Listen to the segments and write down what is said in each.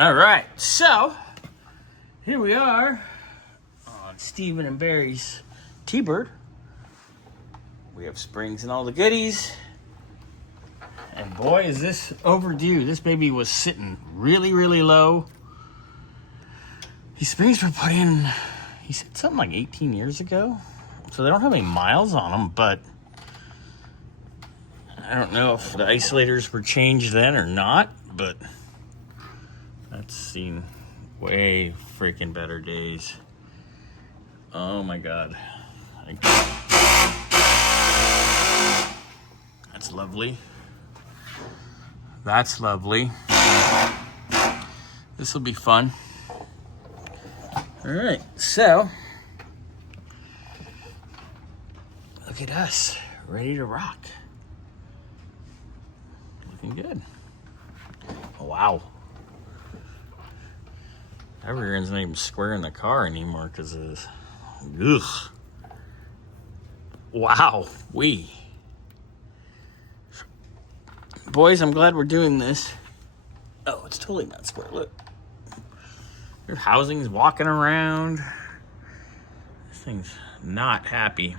All right, so here we are on Stephen and Barry's T-Bird. We have springs and all the goodies. And boy, is this overdue. This baby was sitting really, really low. These springs were put in, he said something like 18 years ago. So they don't have any miles on them, but I don't know if the isolators were changed then or not, but that's seen way freaking better days. Oh my God. That's lovely. That's lovely. This will be fun. All right, so look at us, ready to rock. Looking good. Oh, wow. That rear end's not even square in the car anymore because of this. Ugh. Wow. Boys, I'm glad we're doing this. Oh, it's totally not square. Look. There's housings walking around. This thing's not happy.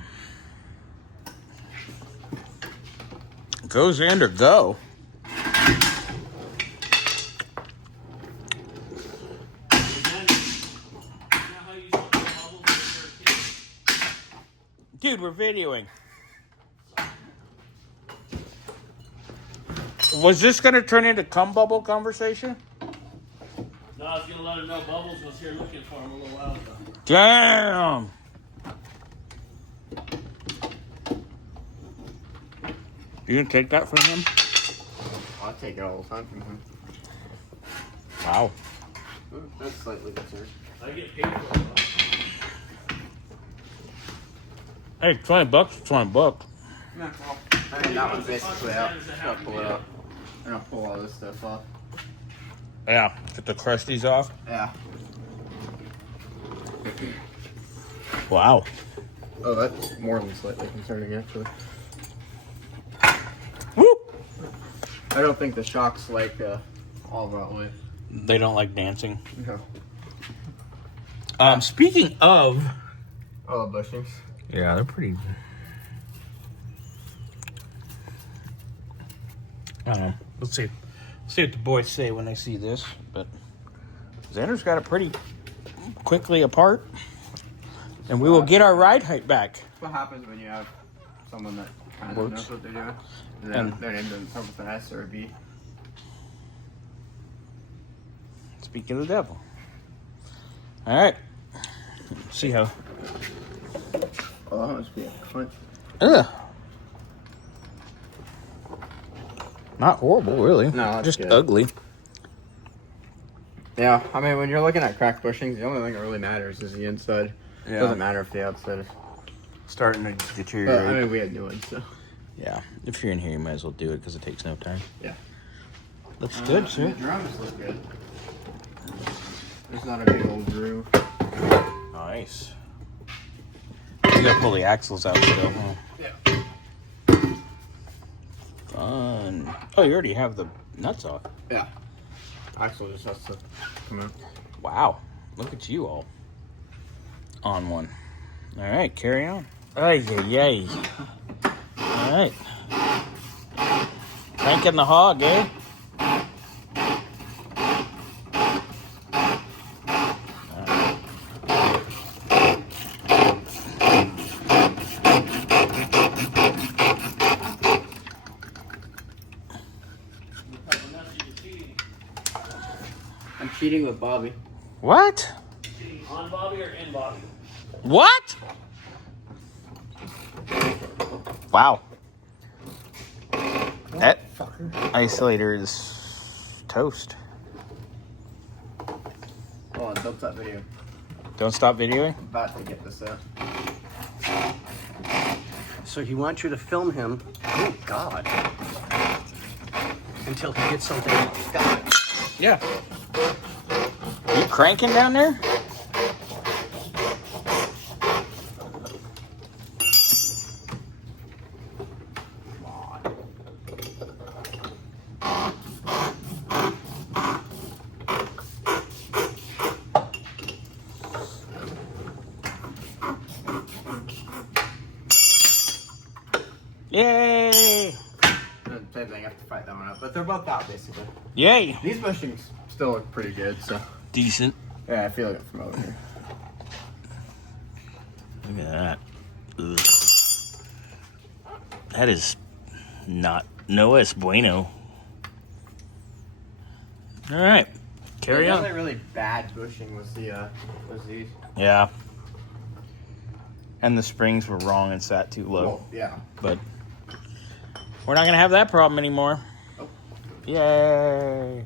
Goes in or go. Dude, we're videoing. Was this going to turn into cum bubble conversation? No, I was going to let him know Bubbles was here looking for him a little while ago. Damn! You gonna take that from him? I'll take it all the time from him. Wow. That's slightly concerned. I get paid for it. Hey, $20, $20. Yeah, well, I mean, that was basically out. I'll pull it up. And I'll pull all this stuff off. Yeah, get the crusties off. Yeah. Wow. Oh, that's more than slightly concerning, actually. Woo! I don't think the shocks like all that way. They don't like dancing. No. Speaking of... Oh, the bushings. Yeah, they're pretty... I don't know. Let's see what the boys say when they see this. But Xander's got it pretty quickly apart. And we will get our ride height back. That's what happens when you have someone that kind of Works. knows what they're doing. And And- then their name doesn't start with an S or a B. Speaking of the devil. Alright. See how... Oh, that must be a cunt. Ugh. Not horrible, really. No, that's just good. ugly. Yeah, I mean, when you're looking at cracked bushings, the only thing that really matters is the inside. Yeah. It doesn't matter if the outside is. Starting to deteriorate. But, I mean, we had new ones, so. Yeah, if you're in here, you might as well do it because it takes no time. Yeah. Looks good, sir. The drums look good. There's not a big old groove. Nice. You gotta pull the axles out still, huh? Yeah. Fun. Oh, you already have the nuts off. Yeah. Axle just has to come out. Wow. Look at you all. On one. All right, carry on. Ay, ay, ay. All right. Cranking the hog, eh? I'm cheating with Bobby. What? On Bobby or in Bobby? What? Wow. That isolator is toast. Hold on, don't stop video. Don't stop videoing? I'm about to get this out. So he wants you to film him, oh God, until he gets something done. Yeah. You cranking down there? Yay! Same thing, I have to fight that one out. But they're both out, basically. Yay! These bushings still look pretty good, so. Decent. Yeah, I feel like it from over here. Look at that. Ugh. That is not no es bueno. All right, carry The on. only really bad bushing was these. Yeah, And the springs were wrong and sat too low. Well, yeah. but we're not gonna have that problem anymore. Oh. Yay!